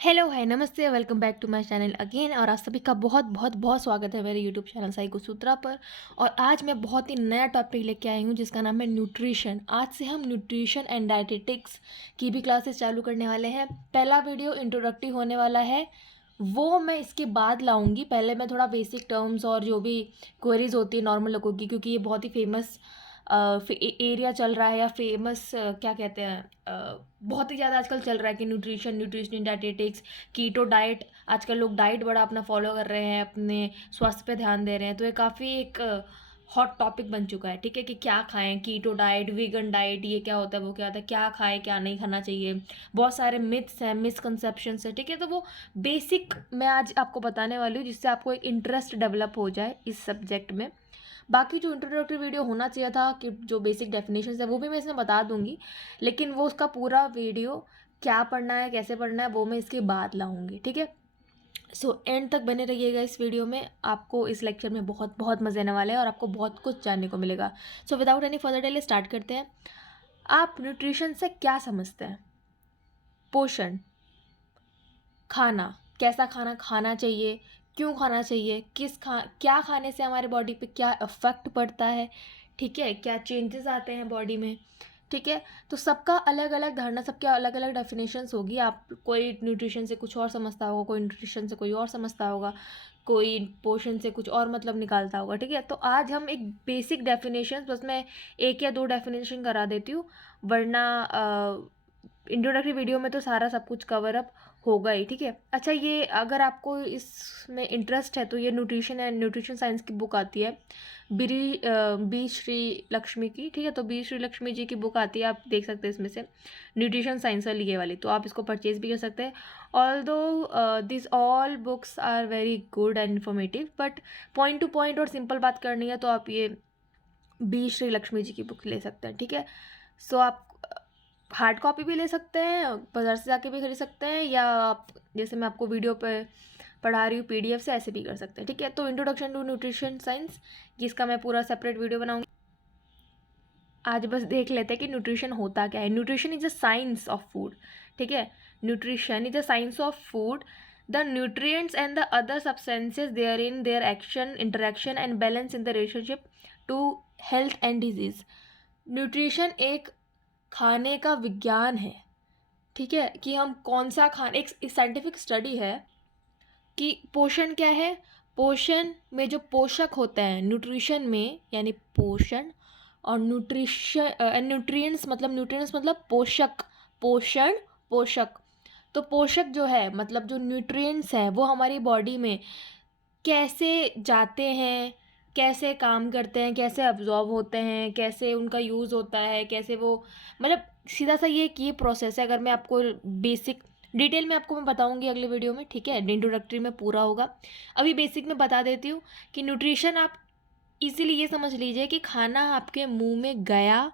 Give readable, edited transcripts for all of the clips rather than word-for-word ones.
Hello है नमस्ते welcome back to my channel again. और आप सभी का बहुत बहुत बहुत स्वागत है मेरे यूट्यूब चैनल साइको सूत्रा पर। और आज मैं बहुत ही नया टॉपिक लेके आई हूँ जिसका नाम है न्यूट्रिशन। आज से हम न्यूट्रिशन एंड डाइटेटिक्स की भी क्लासेस चालू करने वाले हैं। पहला वीडियो इंट्रोडक्टिव होने वाला है, वो मैं इसके बाद लाऊंगी। पहले मैं थोड़ा बेसिक टर्म्स और जो भी क्वेरीज होती है नॉर्मल लोगों की, क्योंकि ये बहुत ही फेमस एरिया चल रहा है, या फेमस क्या कहते हैं, बहुत ही ज़्यादा आजकल चल रहा है कि न्यूट्रिशन डाइटेटिक्स, कीटो डाइट। आजकल लोग डाइट बड़ा अपना फॉलो कर रहे हैं, अपने स्वास्थ्य पे ध्यान दे रहे हैं। तो ये काफ़ी एक हॉट टॉपिक बन चुका है, ठीक है, कि क्या खाएं, कीटो डाइट, वीगन डाइट, ये क्या होता है, वो क्या होता है, क्या खाएं क्या नहीं खाना चाहिए। बहुत सारे मिथ्स हैं, मिसकंसेप्शंस है, ठीक है। तो वो बेसिक मैं आज आपको बताने वाली हूँ, जिससे आपको एक इंटरेस्ट डेवलप हो जाए इस सब्जेक्ट में। बाकी जो इंट्रोडक्टरी वीडियो होना चाहिए था, कि जो बेसिक डेफिनेशन है वो भी मैं इसमें बता दूंगी, लेकिन वो उसका पूरा वीडियो क्या पढ़ना है, कैसे पढ़ना है, वो मैं इसके बाद लाऊंगी, ठीक है। सो एंड तक बने रहिएगा इस वीडियो में। आपको इस लेक्चर में बहुत बहुत मज़े आने वाले हैं और आपको बहुत कुछ जानने को मिलेगा। So without any further delay start करते हैं। आप न्यूट्रिशन से क्या समझते हैं? पोषण, खाना, कैसा खाना खाना चाहिए, क्यों खाना चाहिए, क्या खाने से हमारे बॉडी पे क्या इफ़ेक्ट पड़ता है, ठीक है, क्या चेंजेस आते हैं बॉडी में, ठीक है। तो सबका अलग अलग धारणा, सबके अलग अलग डेफिनेशंस होगी। आप कोई न्यूट्रिशन से कुछ और समझता होगा, कोई न्यूट्रिशन से कोई और समझता होगा, कोई पोषण से कुछ और मतलब निकालता होगा, ठीक है। तो आज हम एक बेसिक डेफिनेशन, बस मैं एक या दो डेफिनेशन करा देती हूँ, वरना इंट्रोडक्टरी वीडियो में तो सारा सब कुछ कवर अप होगा ही, ठीक है। अच्छा, ये अगर आपको इसमें इंटरेस्ट है तो ये न्यूट्रिशन एंड न्यूट्रिशन साइंस की बुक आती है, बी श्री लक्ष्मी की, ठीक है। तो बी श्री लक्ष्मी जी की बुक आती है, आप देख सकते हैं इसमें से, न्यूट्रिशन साइंस वाली ये वाली। तो आप इसको परचेज भी कर सकते हैं। Although this all books are very good and informative, but point to point और सिंपल बात करनी है तो आप ये बी श्री लक्ष्मी जी की बुक ले सकते हैं, ठीक है। सो आप हार्ड कॉपी भी ले सकते हैं, बाज़ार से जाके भी खरीद सकते हैं, या आप जैसे मैं आपको वीडियो पे पढ़ा रही हूँ पीडीएफ से, ऐसे भी कर सकते हैं, ठीक है। तो इंट्रोडक्शन टू न्यूट्रिशन साइंस, जिसका मैं पूरा सेपरेट वीडियो बनाऊंगी। आज बस देख लेते हैं कि न्यूट्रिशन होता क्या है। Nutrition is a science of food, ठीक है। Nutrition is a science of food, the nutrients and the other substances therein their action, interaction and balance in the relationship to health and disease. Nutrition एक खाने का विज्ञान है, ठीक है, कि हम कौन सा खाना, एक साइंटिफिक स्टडी है कि पोषण क्या है। पोषण में जो पोषक होते हैं न्यूट्रिशन में, यानी पोषण और न्यूट्रिशन, न्यूट्रिएंट्स मतलब पोषक, पोषण, पोषक। तो पोषक जो है मतलब जो न्यूट्रिएंट्स हैं वो हमारी बॉडी में कैसे जाते हैं, कैसे काम करते हैं, कैसे अब्जॉर्ब होते हैं, कैसे उनका यूज़ होता है, कैसे वो, मतलब सीधा सा ये कि प्रोसेस है। अगर मैं आपको बेसिक डिटेल में आपको मैं बताऊंगी अगले वीडियो में, ठीक है, इंट्रोडक्टरी में पूरा होगा। अभी बेसिक में बता देती हूँ कि न्यूट्रिशन आप इसीलिए ये समझ लीजिए कि खाना आपके मुंह में गया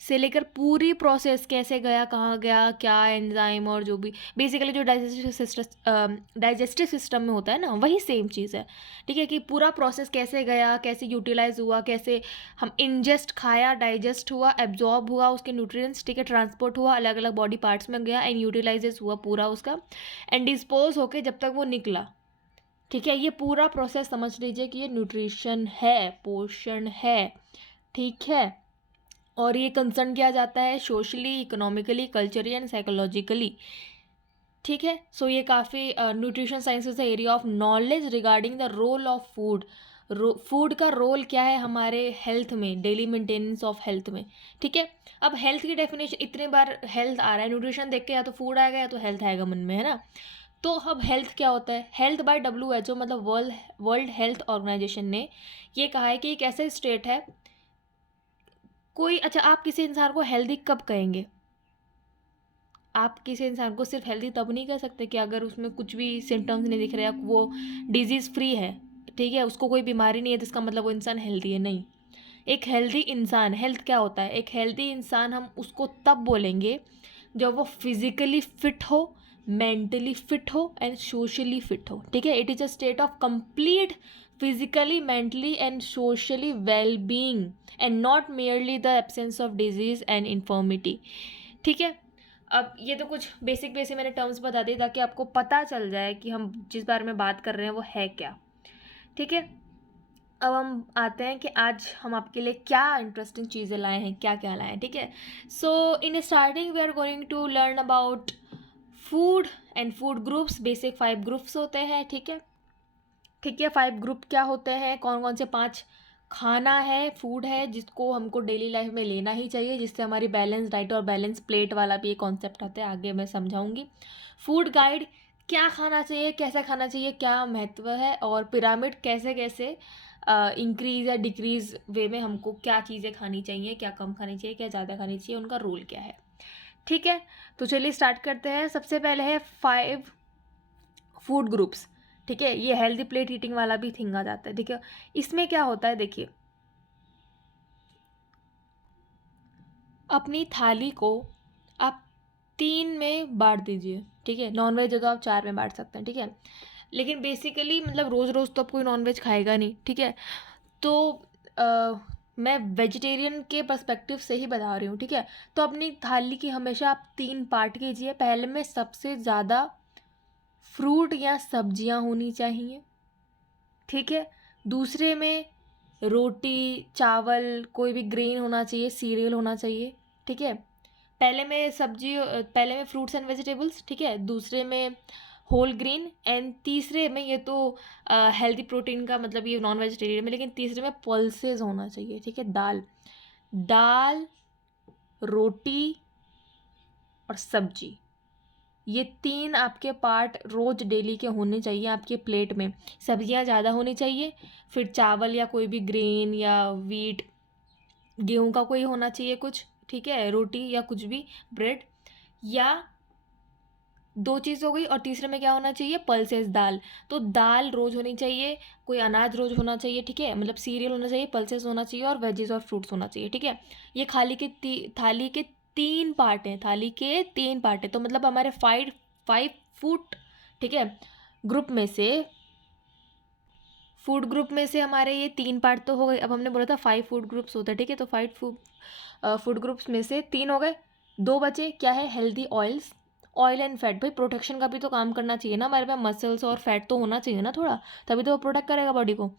से लेकर पूरी प्रोसेस कैसे गया, कहाँ गया, क्या एंजाइम, और जो भी बेसिकली जो डाइजेस्टिव सिस्टम में होता है ना, वही सेम चीज़ है, ठीक है। कि पूरा प्रोसेस कैसे गया, कैसे यूटिलाइज हुआ, कैसे हम इंजेस्ट खाया, डाइजेस्ट हुआ, एब्जॉर्ब हुआ उसके न्यूट्रिएंट्स, ठीक है, ट्रांसपोर्ट हुआ, अलग अलग बॉडी पार्ट्स में गया एंड यूटिलाइजेस हुआ पूरा उसका, एंड डिस्पोज होके जब तक वो निकला, ठीक है। ये पूरा प्रोसेस समझ लीजिए कि ये न्यूट्रिशन है, पोषण है, ठीक है। और ये कंसर्न किया जाता है socially, economically, culturally and psychologically, ठीक है। सो ये काफ़ी nutrition science is the area of knowledge regarding the role of food. Food का रोल क्या है हमारे हेल्थ में, डेली मेंटेनेंस ऑफ हेल्थ में, ठीक है। अब हेल्थ की डेफिनेशन, इतने बार हेल्थ आ रहा है, न्यूट्रिशन देख के या तो फूड आएगा या तो हेल्थ आएगा मन में, है ना। तो अब हेल्थ क्या होता है? हेल्थ बाय WHO, मतलब वर्ल्ड हेल्थ ऑर्गेनाइजेशन ने ये कहा है कि एक ऐसा स्टेट है कोई, अच्छा, आप किसी इंसान को हेल्दी कब कहेंगे? आप किसी इंसान को सिर्फ हेल्दी तब नहीं कह सकते कि अगर उसमें कुछ भी सिम्टम्स नहीं दिख रहे, वो डिजीज़ फ्री है, ठीक है, उसको कोई बीमारी नहीं है, तो इसका मतलब वो इंसान हेल्दी है, नहीं। एक हेल्दी इंसान, हेल्थ क्या होता है? एक हेल्दी इंसान हम उसको तब बोलेंगे जब वो फिजिकली फिट हो, मेंटली फिट हो एंड सोशली फिट हो, ठीक है। It is a state of complete physically, mentally and socially well-being and not merely the absence of disease and infirmity, ठीक है। अब ये तो कुछ बेसिक बेसिक मैंने टर्म्स बता दी ताकि आपको पता चल जाए कि हम जिस बारे में बात कर रहे हैं वो है क्या। ठीक है, अब हम आते हैं कि आज हम आपके लिए क्या इंटरेस्टिंग चीज़ें लाए हैं, क्या क्या लाए हैं। ठीक है, so in starting we are going to learn about food and food groups. Basic 5 groups होते हैं। ठीक है, ठीक है, 5 ग्रुप क्या होते हैं, कौन कौन से 5 खाना है, फूड है जिसको हमको डेली लाइफ में लेना ही चाहिए, जिससे हमारी बैलेंस डाइट और बैलेंस प्लेट वाला भी एक कॉन्सेप्ट आता है, आगे मैं समझाऊंगी। फूड गाइड, क्या खाना चाहिए, कैसे खाना चाहिए, क्या महत्व है, और पिरामिड, कैसे कैसे इंक्रीज या डिक्रीज वे में हमको क्या चीज़ें खानी चाहिए, क्या कम खानी चाहिए, क्या ज़्यादा खानी चाहिए, उनका रोल क्या है। ठीक है, तो चलिए स्टार्ट करते हैं। सबसे पहले है 5 फूड ग्रुप्स। ठीक है, ये हेल्दी प्लेट ईटिंग वाला भी थिंग आ जाता है। ठीक है, इसमें क्या होता है, देखिए, अपनी थाली को आप 3 में बांट दीजिए। ठीक है, नॉनवेज है तो आप 4 में बांट सकते हैं। ठीक है, लेकिन बेसिकली मतलब रोज़ रोज़ तो आप कोई नॉनवेज खाएगा नहीं। ठीक है, तो मैं वेजिटेरियन के पर्सपेक्टिव से ही बता रही हूँ। ठीक है, तो अपनी थाली की हमेशा आप 3 पार्ट कीजिए। पहले में सबसे ज़्यादा फ्रूट या सब्जियां होनी चाहिए। ठीक है, दूसरे में रोटी, चावल, कोई भी ग्रेन होना चाहिए, सीरियल होना चाहिए। ठीक है, पहले में फ्रूट्स एंड वेजिटेबल्स। ठीक है, दूसरे में होल ग्रेन, एंड तीसरे में, ये तो हेल्दी प्रोटीन का मतलब ये नॉन वेजिटेरियन में, लेकिन तीसरे में पल्सेस होना चाहिए। ठीक है, दाल, दाल, रोटी और सब्जी, ये 3 आपके पार्ट रोज डेली के होने चाहिए आपके प्लेट में। सब्जियां ज़्यादा होनी चाहिए, फिर चावल या कोई भी ग्रेन या वीट, गेहूं का कोई होना चाहिए कुछ। ठीक है, रोटी या कुछ भी, ब्रेड, या 2 चीज़ हो गई, और तीसरे में क्या होना चाहिए, पल्सेस, दाल। तो दाल रोज होनी चाहिए, कोई अनाज रोज होना चाहिए। ठीक है, मतलब सीरियल होना चाहिए, पल्सेस होना चाहिए, और वेजेस और फ्रूट्स होना चाहिए। ठीक है, ये थाली के 3 पार्ट हैं, थाली के 3 पार्ट हैं, तो मतलब हमारे 5 फूड, ठीक है, ग्रुप में से, फूड ग्रुप में से हमारे ये 3 पार्ट तो हो गए। अब हमने बोला था 5 फूड ग्रुप्स होते हैं। ठीक है, तो 5 फूड ग्रुप्स में से 3 हो गए, 2 बचे। क्या है, healthy oils, oil and fat. भाई प्रोटेक्शन का भी तो काम करना चाहिए ना, हमारे पास मसल्स और फैट तो होना चाहिए ना थोड़ा, तभी तो वो प्रोटेक्ट करेगा बॉडी को।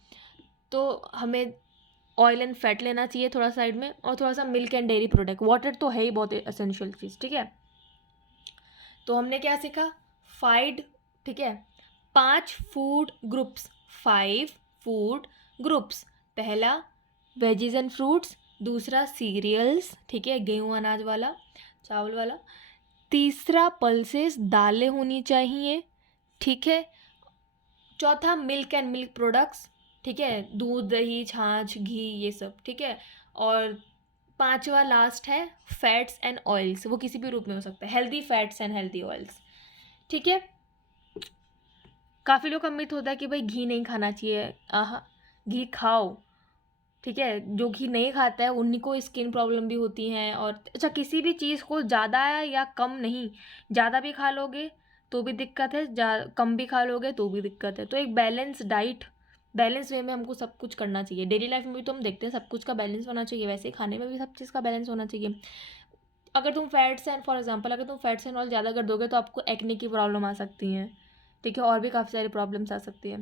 तो हमें ऑयल एंड फैट लेना चाहिए थोड़ा साइड में, और थोड़ा सा milk and dairy product, water तो है ही बहुत एसेंशियल चीज़। ठीक है, तो हमने क्या सीखा, 5, ठीक है, 5 फूड ग्रुप्स, 5 फूड ग्रुप्स। पहला वेजीज एंड फ्रूट्स, दूसरा सीरियल्स, ठीक है, गेहूं अनाज वाला, चावल वाला, तीसरा पल्सेस, दालें होनी चाहिए। ठीक है, चौथा मिल्क एंड मिल्क प्रोडक्ट्स। ठीक है, दूध, दही, छाछ, घी, ये सब। ठीक है, और 5वां लास्ट है फैट्स एंड ऑयल्स, वो किसी भी रूप में हो सकता है, healthy fats and healthy oils. ठीक है, काफ़ी लोग का मिथ होता है कि भाई घी नहीं खाना चाहिए। आहा, घी खाओ। ठीक है, जो घी नहीं खाता है उन्हीं को स्किन प्रॉब्लम भी होती हैं। और अच्छा, किसी भी चीज़ को ज़्यादा या कम नहीं, ज़्यादा भी खा लोगे तो भी दिक्कत है, कम भी खा लोगे तो भी दिक्कत है। तो एक बैलेंस डाइट, बैलेंस वे में हमको सब कुछ करना चाहिए। डेली लाइफ में भी तो हम देखते हैं सब कुछ का बैलेंस होना चाहिए, वैसे ही खाने में भी सब चीज़ का बैलेंस होना चाहिए। अगर तुम फैट्स एंड, फॉर एग्जांपल, अगर तुम फैट्स एंड ऑयल ज़्यादा कर दोगे तो आपको एक्ने की प्रॉब्लम आ सकती है। ठीक है, और भी काफ़ी सारी प्रॉब्लम्स आ सकती है,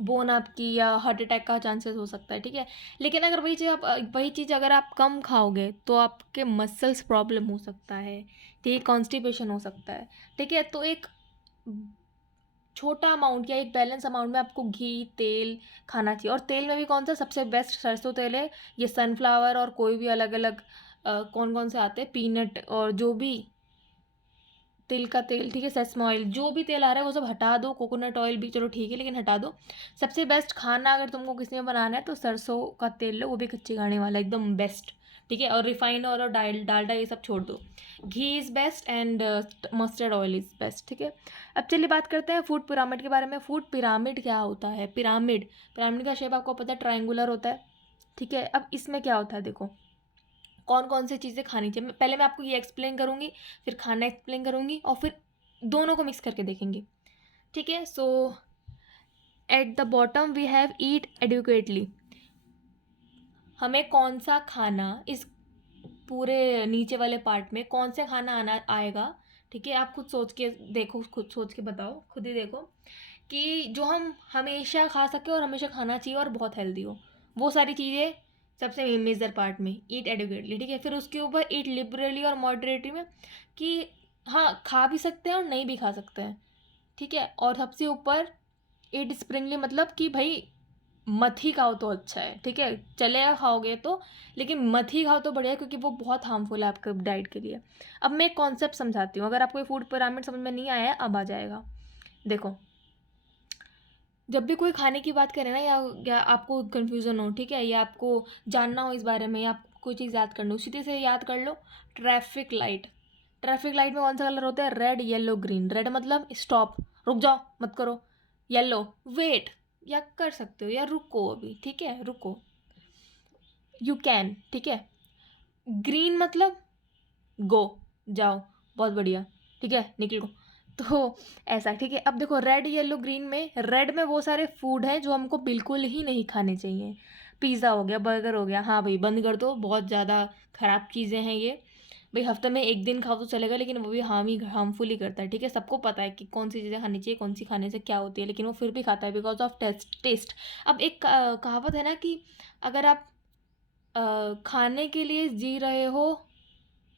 बोन आपकी, या हार्ट अटैक का चांसेस हो सकता है। ठीक है, लेकिन अगर वही चीज़ अगर आप कम खाओगे तो आपके मसल्स प्रॉब्लम हो सकता है। ठीक है, कॉन्स्टिपेशन हो सकता है। ठीक है, तो एक छोटा अमाउंट या एक बैलेंस अमाउंट में आपको घी, तेल खाना चाहिए। और तेल में भी कौन सा सबसे बेस्ट, सरसों तेल है, ये सनफ्लावर, और कोई भी अलग अलग कौन कौन से आते हैं, पीनट, और जो भी तिल का तेल, ठीक है, सेसम ऑयल, जो भी तेल आ रहा है वो सब हटा दो। कोकोनट ऑयल भी चलो ठीक है, लेकिन हटा दो। सबसे बेस्ट खाना अगर तुमको किसी में बनाना है तो सरसों का तेल लो, वो भी कच्चे घाने वाला, एकदम बेस्ट। ठीक है, और रिफाइंड ऑयल और डालडा ये सब छोड़ दो। Ghee is best and mustard oil is best. ठीक है, अब चलिए बात करते हैं फूड पिरामिड के बारे में। फूड पिरामिड क्या होता है, पिरामिड, पिरामिड का शेप आपको पता है, ट्रायंगुलर होता है। ठीक है, अब इसमें क्या होता है, देखो कौन कौन सी चीज़ें खानी चाहिए। पहले मैं आपको ये एक्सप्लेन करूँगी, फिर खाना एक्सप्लेन करूँगी, और फिर दोनों को मिक्स करके देखेंगे। ठीक है, so at the bottom we have eat adequately. हमें कौन सा खाना इस पूरे नीचे वाले पार्ट में कौन से खाना आना आएगा, ठीक है। आप खुद सोच के देखो, खुद सोच के बताओ, खुद ही देखो कि जो हम हमेशा खा सके और हमेशा खाना चाहिए और बहुत हेल्दी हो, वो सारी चीज़ें सबसे मेजर पार्ट में। ईट एडुकेटली, ठीक है। फिर उसके ऊपर ईट लिबरली और मॉडरेटली में, कि हाँ खा भी सकते हैं और नहीं भी खा सकते हैं, ठीक है। और सबसे ऊपर ईट स्प्रिंगली, मतलब कि भाई मत ही खाओ तो अच्छा है, ठीक है। चलेगा खाओगे तो, लेकिन मत ही खाओ तो बढ़िया है, क्योंकि वो बहुत हार्मफुल है आपके डाइट के लिए। अब मैं एक कॉन्सेप्ट समझाती हूँ, अगर आपको फूड पिरामिड समझ में नहीं आया है अब आ जाएगा। देखो, जब भी कोई खाने की बात करे ना, या आपको कन्फ्यूज़न हो, ठीक है, या आपको जानना हो इस बारे में, या आपको कोई चीज़ याद करनी हो, सीधे से याद कर लो ट्रैफिक लाइट। ट्रैफिक लाइट में कौन सा कलर होता है? Red, yellow, green. रेड मतलब स्टॉप, रुक जाओ, मत करो। येलो वेट, या कर सकते हो, या रुको अभी, ठीक है, रुको, यू कैन, ठीक है। ग्रीन मतलब गो, जाओ, बहुत बढ़िया, ठीक है, निकलो। तो ऐसा, ठीक है। अब देखो रेड येलो ग्रीन में, रेड में वो सारे फूड हैं जो हमको बिल्कुल ही नहीं खाने चाहिए। पिज़्ज़ा हो गया, बर्गर हो गया, हाँ भाई बंद कर दो, बहुत ज़्यादा ख़राब चीज़ें हैं ये। भाई हफ्ते में एक दिन खाओ तो चलेगा, लेकिन वो भी हार्मफुल ही करता है, ठीक है। सबको पता है कि कौन सी चीज़ें खानी चाहिए, कौन सी खाने से क्या होती है, लेकिन वो फिर भी खाता है बिकॉज ऑफ टेस्ट। अब एक कहावत है ना कि अगर आप खाने के लिए जी रहे हो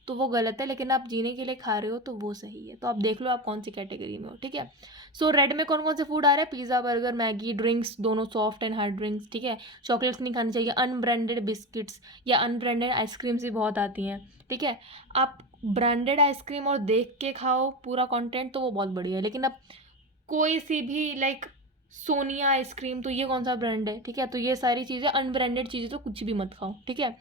तो वो गलत है, लेकिन आप जीने के लिए खा रहे हो तो वो सही है। तो आप देख लो आप कौन सी कैटेगरी में हो, ठीक है। सो रेड में कौन कौन से फूड आ रहे हैं? पिज़्ज़ा, बर्गर, मैगी, ड्रिंक्स, दोनों सॉफ्ट एंड हार्ड ड्रिंक्स, ठीक है। चॉकलेट्स नहीं खानी चाहिए, अनब्रांडेड बिस्किट्स या अनब्रांडेड आइसक्रीम्स भी बहुत आती हैं, ठीक है। आप ब्रांडेड आइसक्रीम और देख के खाओ पूरा कंटेंट तो वो बहुत बढ़िया है, लेकिन अब कोई सी भी लाइक सोनिया आइसक्रीम, तो ये कौन सा ब्रांड है, ठीक है। तो ये सारी चीज़ें अनब्रांडेड चीज़ें तो कुछ भी मत खाओ, ठीक है।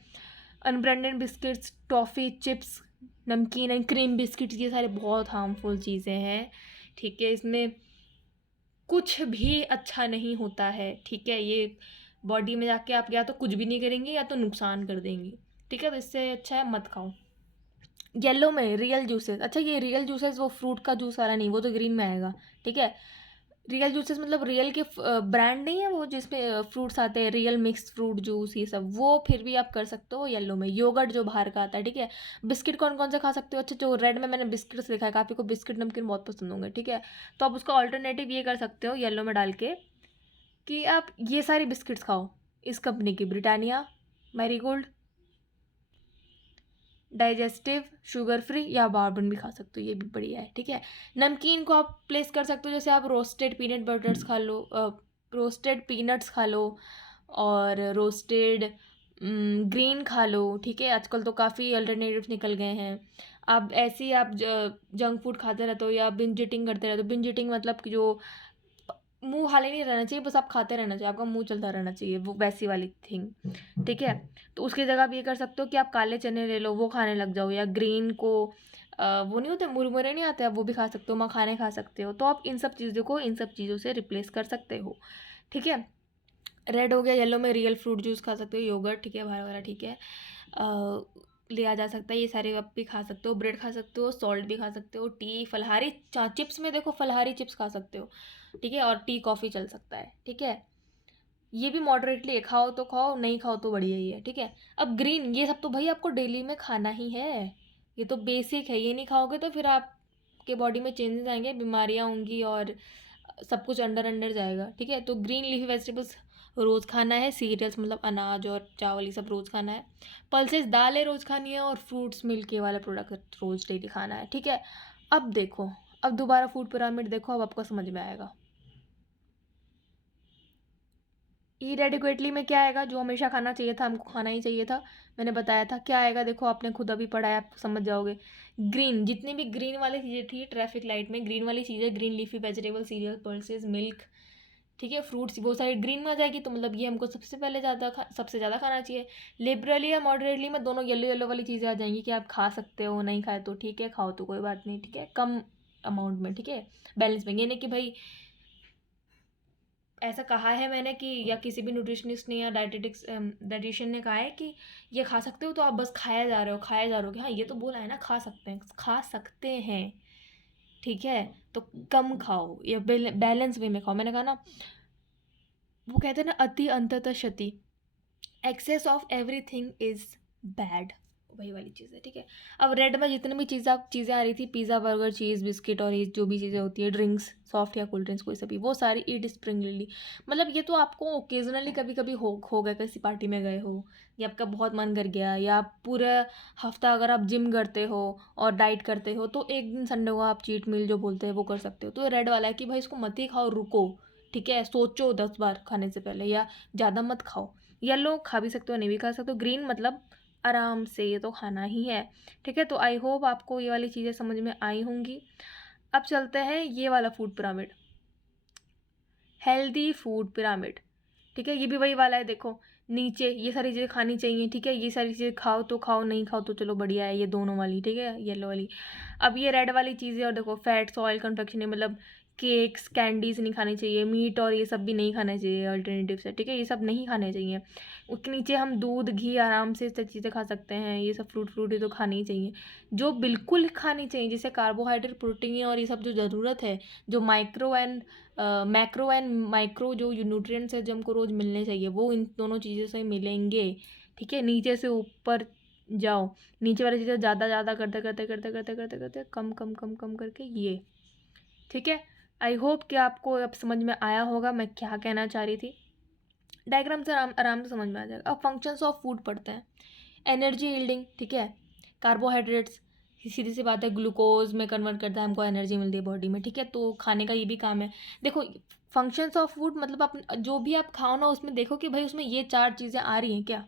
अनब्रांडेड बिस्किट्स, टॉफ़ी, चिप्स, नमकीन एंड क्रीम बिस्किट्स, ये सारे बहुत हार्मफुल चीज़ें हैं, ठीक है। इसमें कुछ भी अच्छा नहीं होता है, ठीक है। ये बॉडी में जाके आप या तो कुछ भी नहीं करेंगे या तो नुकसान कर देंगी, ठीक है। तो इससे अच्छा है मत खाओ। येलो में रियल जूसेस, अच्छा ये रियल जूसेस वो फ्रूट का जूस वाला नहीं, वो तो ग्रीन में आएगा, ठीक है। रियल जूसेस मतलब रियल के ब्रांड नहीं है वो, जिसमें फ्रूट्स आते हैं, रियल मिक्स फ्रूट जूस ये सब, वो फिर भी आप कर सकते हो येलो में। योगर्ट जो बाहर का आता है, ठीक है। बिस्किट कौन कौन सा खा सकते हो? अच्छा जो रेड में मैंने बिस्किट्स लिखा है, काफ़ी को बिस्किट नमकीन बहुत पसंद होंगे, ठीक है। तो आप उसका ऑल्टरनेटिव ये कर सकते हो येलो में डाल के, कि आप ये सारी बिस्किट्स खाओ इस कंपनी की, Britannia, marigold, digestive, sugar free, या बार्बन भी खा सकते हो, ये भी बढ़िया है, ठीक है। नमकीन को आप प्लेस कर सकते हो, जैसे आप रोस्टेड पीनट बटर्स खा लो, रोस्टेड पीनट्स खा लो, और रोस्टेड ग्रीन खा लो, ठीक है। आजकल तो काफ़ी अल्टरनेटिव्स निकल गए हैं। आप ऐसे ही आप जंक फूड खाते रहते हो या बिंज ईटिंग करते रहते हो। बिंज ईटिंग मतलब कि जो मुंह खाली नहीं रहना चाहिए, बस आप खाते रहना चाहिए, आपका मुंह चलता रहना चाहिए, वो वैसी वाली थिंग, ठीक है। तो उसकी जगह आप ये कर सकते हो कि आप काले चने ले लो, वो खाने लग जाओ, या ग्रीन को वो नहीं होते मुरमुरे नहीं आते, आप वो भी खा सकते हो, मखाने खा सकते हो। तो आप इन सब चीज़ों को इन सब चीज़ों से रिप्लेस कर सकते हो, ठीक है। रेड हो गया, येलो में रियल फ्रूट जूस खा सकते हो, योगर्ट, ठीक है, बाहर वाला, ठीक है। लिया जा सकता है, ये सारे आप भी खा सकते हो। ब्रेड खा सकते हो, सॉल्ट भी खा सकते हो, टी, फलहारी चिप्स में देखो फलहारी चिप्स खा सकते हो, ठीक है। और टी कॉफ़ी चल सकता है, ठीक है। ये भी मॉडरेटली है, खाओ तो खाओ, नहीं खाओ तो बढ़िया ही है, ठीक है। अब ग्रीन, ये सब तो भाई आपको डेली में खाना ही है, ये तो बेसिक है। ये नहीं खाओगे तो फिर आपके बॉडी में चेंजेस आएंगे, बीमारियाँ होंगी और सब कुछ अंडर अंडर जाएगा, ठीक है। तो ग्रीन लीफी वेजिटेबल्स रोज़ खाना है, सीरियल्स मतलब अनाज और चावल ये सब रोज़ खाना है, पल्सेस दालें रोज़ खानी है, और फ्रूट्स मिल्क ये वाला प्रोडक्ट रोज़ डेली खाना है, ठीक है। अब देखो, अब दोबारा फूड पिरामिड देखो, अब आपको समझ में आएगा। ईट एडिक्वेटली में क्या आएगा? जो हमेशा खाना चाहिए था, हमको खाना ही चाहिए था, मैंने बताया था क्या आएगा, देखो आपने खुद अभी पढ़ा है, आप समझ जाओगे। ग्रीन, जितनी भी ग्रीन वाली चीज़ें थी ट्रैफिक लाइट में, ग्रीन वाली चीज़ें, green leafy vegetable, serial, pulses, milk, ठीक है, फ्रूट्स, वो सारी ग्रीन में आ जाएगी, तो मतलब ये हमको सबसे ज़्यादा खाना चाहिए। लिबरली या मॉडरेटली में दोनों येलो येलो वाली चीज़ें आ जाएंगी कि आप खा सकते हो, नहीं खाए तो ठीक है, खाओ तो कोई बात नहीं, ठीक है, कम अमाउंट में, ठीक है, बैलेंस में। ये नहीं कि भाई ऐसा कहा है मैंने कि, या किसी भी न्यूट्रिशनिस्ट ने या डाइटिशियन ने कहा है कि ये खा सकते हो, तो आप बस खाया जा रहे हो कि हाँ ये तो बोला है ना, खा सकते हैं, ठीक है। तो कम खाओ या बैलेंस वे में खाओ, मैंने कहा ना, वो कहते हैं ना, अति अंततः क्षति, excess of everything is bad, वही वाली चीज़ है, ठीक है। अब रेड में जितनी भी चीज़ें आ रही थी, पिज़्ज़ा, बर्गर, चीज़, बिस्किट और ये जो भी चीज़ें होती है, ड्रिंक्स, सॉफ्ट या कोल्ड ड्रिंक्स कोई सा भी, वो सारी ईट स्प्रिंगली। मतलब ये तो आपको ओकेजनली कभी कभी हो गया, किसी पार्टी में गए हो या आपका बहुत मन कर गया, या आप पूरा हफ्ता अगर आप जिम करते हो और डाइट करते हो तो एक दिन संडे को आप चीट मील जो बोलते हैं वो कर सकते हो। तो रेड वाला है कि भाई इसको मत ही खाओ, रुको, ठीक है, सोचो 10 बार खाने से पहले, या ज़्यादा मत खाओ। येलो खा भी सकते हो, नहीं भी खा सकते हो। ग्रीन मतलब आराम से ये तो खाना ही है, ठीक है। तो आई होप आपको ये वाली चीज़ें समझ में आई होंगी। अब चलते हैं ये वाला food pyramid, healthy food pyramid, ठीक है। ये भी वही वाला है, देखो नीचे ये सारी चीज़ें खानी चाहिए, ठीक है। ये सारी चीज़ें खाओ तो खाओ, नहीं खाओ तो चलो बढ़िया है, ये दोनों वाली, ठीक है, येलो वाली। अब ये रेड वाली चीज़ें, और देखो फैट्स, ऑयल, कन्फेक्शनरी, मतलब केक्स, कैंडीज नहीं खानी चाहिए, मीट और ये सब भी नहीं खाना चाहिए अल्टरनेटिव से, ठीक है, ये सब नहीं खाने चाहिए। उसके नीचे हम दूध, घी आराम से सब चीज़ें खा सकते हैं, ये सब फ्रूट ये तो खानी ही चाहिए। जो बिल्कुल खानी चाहिए जैसे कार्बोहाइड्रेट, प्रोटीन और ये सब जो ज़रूरत है, जो मैक्रो एंड माइक्रो जो न्यूट्रिएंट्स है जो हमको रोज़ मिलने चाहिए, वो इन दोनों चीज़ों से मिलेंगे, ठीक है। नीचे से ऊपर जाओ, नीचे वाली चीज़ें ज़्यादा ज़्यादा करते करते करते करते करते करते कम कम कम कम करके ये, ठीक है। आई होप कि आपको अब समझ में आया होगा मैं क्या कहना चाह रही थी। डायग्राम से आराम से समझ में आ जाएगा। अब फंक्शंस ऑफ फूड पढ़ते हैं। एनर्जी यील्डिंग, ठीक है, कार्बोहाइड्रेट्स, सीधी सी बात है, ग्लूकोज में कन्वर्ट करता है, हमको एनर्जी मिलती है बॉडी में, ठीक है। तो खाने का ये भी काम है। देखो फंक्शंस ऑफ फूड मतलब आप जो भी आप खाओ ना, उसमें देखो कि भाई उसमें ये 4 चीज़ें आ रही हैं क्या,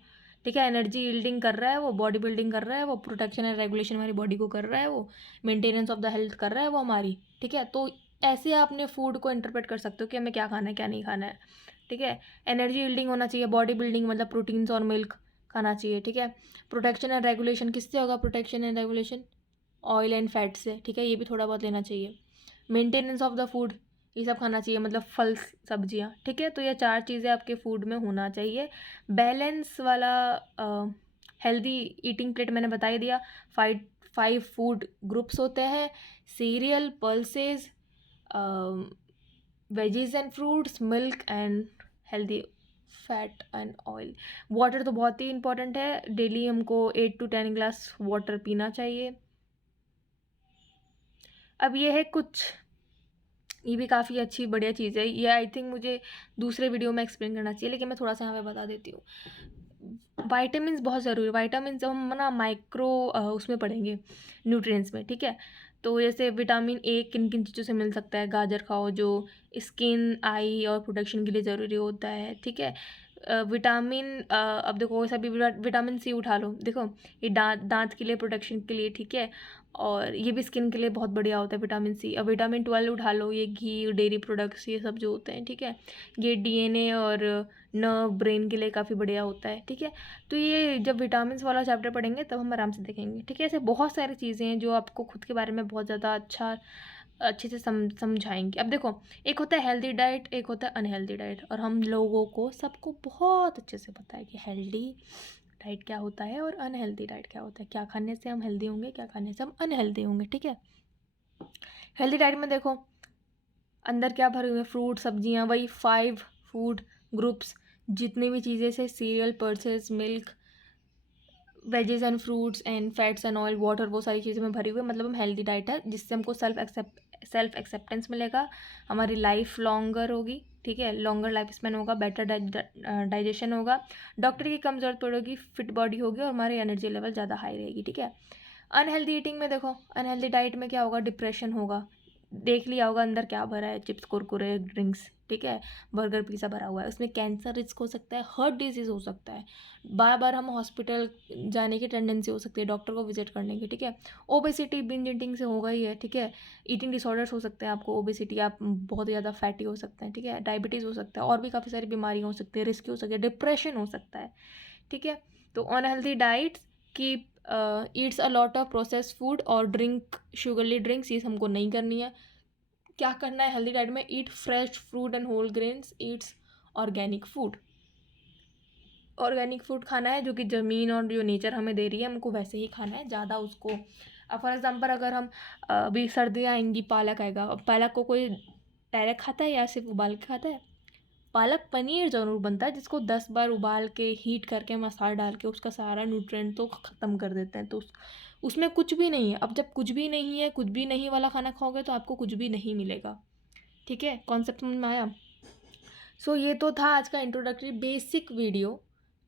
ठीक है। एनर्जी यील्डिंग कर रहा है वो, बॉडी बिल्डिंग कर रहा है वो, प्रोटेक्शन एंड रेगुलेशन हमारी बॉडी को कर रहा है वो, मेंटेनेंस ऑफ द हेल्थ कर रहा है वो हमारी, ठीक है। तो ऐसे आप अपने फूड को इंटरप्रेट कर सकते हो कि हमें क्या खाना है क्या नहीं खाना है, ठीक है। एनर्जी यील्डिंग होना चाहिए, बॉडी बिल्डिंग मतलब प्रोटीन्स और मिल्क खाना चाहिए, ठीक है। प्रोटेक्शन एंड रेगुलेशन किससे होगा, protection and regulation oil and fat से, ठीक है, ये भी थोड़ा बहुत लेना चाहिए। मेंटेनेंस ऑफ द फूड, ये सब खाना चाहिए, मतलब फल सब्जियाँ, ठीक है। तो ये 4 चीज़ें आपके फूड में होना चाहिए। बैलेंस वाला हेल्दी ईटिंग प्लेट मैंने बता ही दिया। 5 फूड ग्रुप्स होते हैं, serial, pulses, veggies and fruits, milk and healthy fat and oil. Water तो बहुत ही इंपॉर्टेंट है, डेली हमको 8 to 10 ग्लास वाटर पीना चाहिए। अब ये है कुछ, ये भी काफ़ी अच्छी बढ़िया चीज़ है, ये आई थिंक मुझे दूसरे वीडियो में एक्सप्लेन करना चाहिए, लेकिन मैं थोड़ा सा यहाँ पे बता देती हूँ। वाइटामिन बहुत ज़रूरी है। वाइटामिन जब हम ना माइक्रो उसमें पढ़ेंगे, न्यूट्रिएंट्स में, ठीक है। तो जैसे विटामिन ए किन किन चीज़ों से मिल सकता है, गाजर खाओ जो स्किन, आई और प्रोटेक्शन के लिए ज़रूरी होता है, ठीक है। विटामिन अब देखो सभी विटामिन सी उठा लो, देखो ये दांत के लिए, प्रोटेक्शन के लिए, ठीक है। और ये भी स्किन के लिए बहुत बढ़िया होता है विटामिन सी। अब विटामिन 12 उठा लो, ये घी, डेयरी प्रोडक्ट्स, ये सब जो होते हैं, ठीक है। ये डीएनए और नर्व, ब्रेन के लिए काफ़ी बढ़िया होता है, ठीक है। तो ये जब विटामिन वाला चैप्टर पढ़ेंगे तब हम आराम से देखेंगे, ठीक है। ऐसे बहुत सारी चीज़ें हैं जो आपको खुद के बारे में बहुत ज़्यादा अच्छे से समझाएंगे। अब देखो एक होता है हेल्दी डाइट, एक होता है अनहेल्दी डाइट, और हम लोगों को सबको बहुत अच्छे से पता है कि हेल्दी डाइट क्या होता है और अनहेल्दी डाइट क्या होता है, क्या खाने से हम हेल्दी होंगे, क्या खाने से हम अनहेल्दी होंगे, ठीक है। हेल्दी डाइट में देखो अंदर क्या भरे हुए हैं, फ्रूट, सब्जियां, वही 5 फूड ग्रुप्स, जितनी भी चीज़ें से serial, pulses, milk, wages and fruits and fats and oil, water, वो सारी चीज़ें में भरी हुई है, मतलब हम हेल्दी डाइट है, जिससे हमको सेल्फ एक्सेप्टेंस मिलेगा, हमारी लाइफ लॉन्गर होगी, ठीक है, लॉन्गर लाइफ स्पैन होगा, बेटर डाइजेशन होगा, डॉक्टर की कम जरूरत पड़ेगी, फिट बॉडी होगी और हमारी एनर्जी लेवल ज़्यादा हाई रहेगी, ठीक है। अनहेल्दी ईटिंग में देखो, अनहेल्दी डाइट में क्या होगा, डिप्रेशन होगा, देख लिया होगा अंदर क्या भरा है, चिप्स, कुरकुरे, ड्रिंक्स, ठीक है, बर्गर, पिज़्ज़ा भरा हुआ है, उसमें कैंसर रिस्क हो सकता है, हार्ट डिजीज़ हो सकता है, बार बार हम हॉस्पिटल जाने की टेंडेंसी हो सकती है, डॉक्टर को विजिट करने की, ठीक है। ओबेसिटी बिंज ईटिंग से होगा ही है, ठीक है। ईटिंग डिसऑर्डर्स हो सकते हैं आपको, ओबेसिटी, आप बहुत ज़्यादा फैटी हो सकते हैं, ठीक है, डायबिटीज़ हो सकता है, और भी काफ़ी सारी बीमारियाँ हो सकती है, रिस्क हो सकती है, डिप्रेशन हो सकता है, ठीक है। तो अनहेल्दी डाइट्स की Yeats a lot of process food और ड्रिंक शुगरली ड्रिंक्स, ये हमको नहीं करनी है। क्या करना है हेल्दी डाइट में, eat fresh fruit and whole grains, eats organic food, organic food खाना है जो कि ज़मीन और जो नेचर हमें दे रही है हमको वैसे ही खाना है, ज़्यादा उसको। अब फॉर एग्जांपल अगर हम अभी सर्दियाँ आएंगी, पालक आएगा, अब पालक को कोई डायरेक्ट खाता है या सिर्फ उबाल के खाता है, पालक पनीर ज़रूर बनता है जिसको 10 बार उबाल के हीट करके मसाला डाल के उसका सारा न्यूट्रिएंट तो ख़त्म कर देते हैं। तो उसमें कुछ भी नहीं है। अब जब कुछ भी नहीं है, कुछ भी नहीं वाला खाना खाओगे तो आपको कुछ भी नहीं मिलेगा। ठीक है, कॉन्सेप्ट समझ में आया? सो ये तो था आज का इंट्रोडक्टरी बेसिक वीडियो।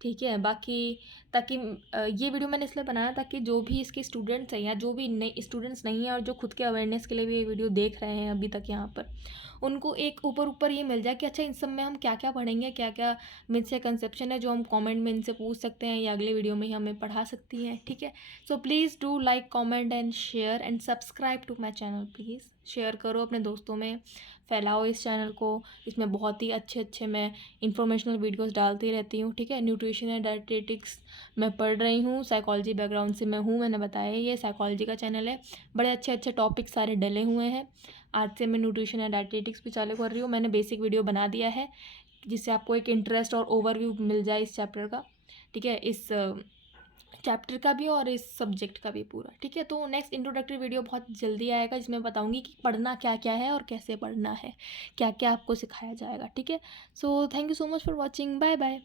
ठीक है, बाकी ताकि ये वीडियो मैंने इसलिए बनाया ताकि जो भी इसके स्टूडेंट्स हैं या जो भी नए स्टूडेंट्स नहीं हैं और जो खुद के अवेयरनेस के लिए भी ये वीडियो देख रहे हैं अभी तक यहाँ पर, उनको एक ऊपर ऊपर ये मिल जाए कि अच्छा इन सब में हम क्या क्या पढ़ेंगे, क्या क्या मिसकंसेप्शन है जो हम कमेंट में इनसे पूछ सकते हैं या अगले वीडियो में ही हमें पढ़ा सकती हैं। ठीक है, so please do like, comment and share and subscribe to my channel. Please share करो अपने दोस्तों में, फैलाओ इस चैनल को। इसमें बहुत ही अच्छे अच्छे मैं इंफॉर्मेशनल वीडियोस डालती रहती हूँ। ठीक है, न्यूट्रिशन एंड डायटेटिक्स मैं पढ़ रही हूँ, साइकोलॉजी बैकग्राउंड से मैं हूँ, मैंने बताया ये साइकोलॉजी का चैनल है। बड़े अच्छे अच्छे टॉपिक सारे डले हुए हैं। आज से मैं न्यूट्रिशन एंड डायटेटिक्स भी चालू कर रही हूँ। मैंने बेसिक वीडियो बना दिया है जिससे आपको एक इंटरेस्ट और ओवरव्यू मिल जाए इस चैप्टर का। ठीक है, इस चैप्टर का भी और इस सब्जेक्ट का भी पूरा। ठीक है, तो नेक्स्ट इंट्रोडक्टरी वीडियो बहुत जल्दी आएगा जिसमें बताऊंगी कि पढ़ना क्या क्या है और कैसे पढ़ना है, क्या क्या आपको सिखाया जाएगा। ठीक है, so thank you so much for watching, bye bye.